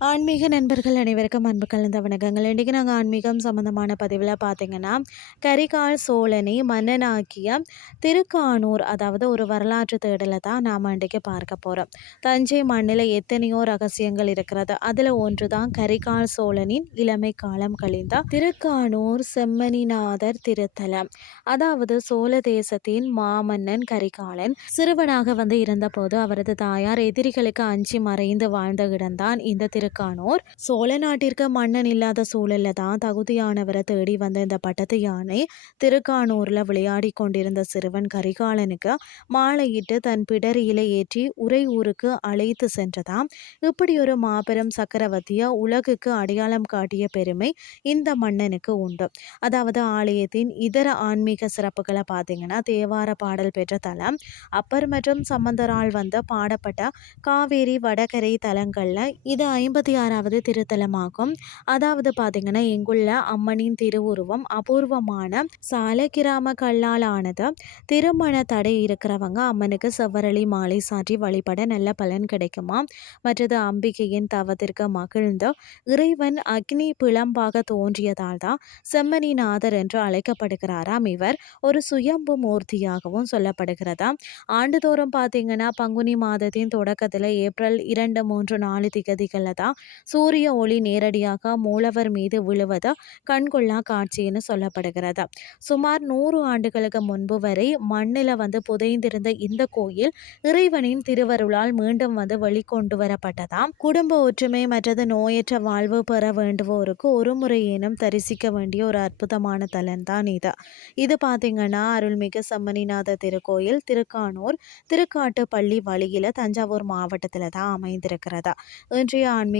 ஆன்மீக நண்பர்கள் அனைவருக்கும் அன்பு கலந்த வணக்கங்கள். இன்றைக்கி நாங்கள் ஆன்மீகம் சம்மந்தமான பதிவில் பார்த்தீங்கன்னா கரிகால் சோழனை மன்னனாக்கிய திருக்கானூர் அதாவது ஒரு வரலாற்று தேடலை தான் நாம் இன்றைக்கு பார்க்க போகிறோம் தஞ்சை மண்ணில் எத்தனையோ ரகசியங்கள் இருக்கிறது. அதில் ஒன்று தான் கரிகால் சோழனின் இளமை காலம் கழிந்த திருக்கானூர் செம்மணிநாதர் திருத்தலம். அதாவது சோழ தேசத்தின் மாமன்னன் கரிகாலன் சிறுவனாக வந்து இருந்தபோது அவரது தாயார் எதிரிகளுக்கு அஞ்சி மறைந்து வாழ்ந்த இடம்தான் இந்த திரு இருக்கானோர். சோழ நாட்டிற்கு மன்னன் இல்லாத சூழல்ல தான் தகுதியானவரை தேடி வந்த இந்த பட்டத்து யானை திருக்கானூர்ல விளையாடி கொண்டிருந்த சிறுவன் கரிகாலனுக்கு மாலையிட்டு தன் பிடரியில ஏற்றி உரை ஊருக்கு அழைத்து சென்றதாம். இப்படி ஒரு மாபெரும் சக்கரவர்த்திய உலகுக்கு அடையாளம் காட்டிய பெருமை இந்த மன்னனுக்கு உண்டு. அதாவது ஆலயத்தின் இதர ஆன்மீக சிறப்புகளை பார்த்தீங்கன்னா தேவார பாடல் பெற்ற தலம் அப்பர் மற்றும் சம்பந்தரால் வந்து பாடப்பட்ட காவேரி வடகரை தலங்கள்ல இது ஐம்பது ஐம்பத்தி ஆறாவது திருத்தலமாகும். அதாவது பார்த்தீங்கன்னா இங்குள்ள அம்மனின் திருவுருவம் அபூர்வமான சால கிராம கல்லால் ஆனது திருமண தடை இருக்கிறவங்க அம்மனுக்கு செவ்வரளி மாலை சாற்றி வழிபட நல்ல பலன் கிடைக்குமா? மற்றது அம்பிகையின் தவத்திற்கு மகிழ்ந்து இறைவன் அக்னி பிளம்பாக தோன்றியதால் தான் செம்மணிநாதர் என்று அழைக்கப்படுகிறாராம் இவர். ஒரு சுயம்பு மூர்த்தியாகவும் சொல்லப்படுகிறதா? ஆண்டுதோறும் பார்த்தீங்கன்னா பங்குனி மாதத்தின் தொடக்கத்தில் ஏப்ரல் இரண்டு மூன்று நாலு திகதிகளில் தான் சூரிய ஒளி நேரடியாக மூலவர் மீது விழுவது கண்கொள்ளா காட்சின்னு சொல்லப்படுகிறது? சுமார் நூறு ஆண்டுகளுக்கு முன்பு வரை மண்ணில் வந்து புதைந்திருந்த இந்த கோயில் இறைவனின் திருவருளால் மீண்டும் வந்து வெளிக்கொண்டு வரப்பட்டதாம் குடும்ப ஒற்றுமை மற்றது நோயற்ற வாழ்வு பெற வேண்டுவோருக்கு ஒரு முறையேனும் தரிசிக்க வேண்டிய ஒரு அற்புதமான தலன் தான் இது. இது பார்த்தீங்கன்னா அருள்மிகு சம்மனிநாத திருக்கோயில் திருக்கானூர் திருக்காட்டு பள்ளி வழியில் தஞ்சாவூர் மாவட்டத்தில் தான் அமைந்திருக்கிறதா? இன்றைய ஆன்மீக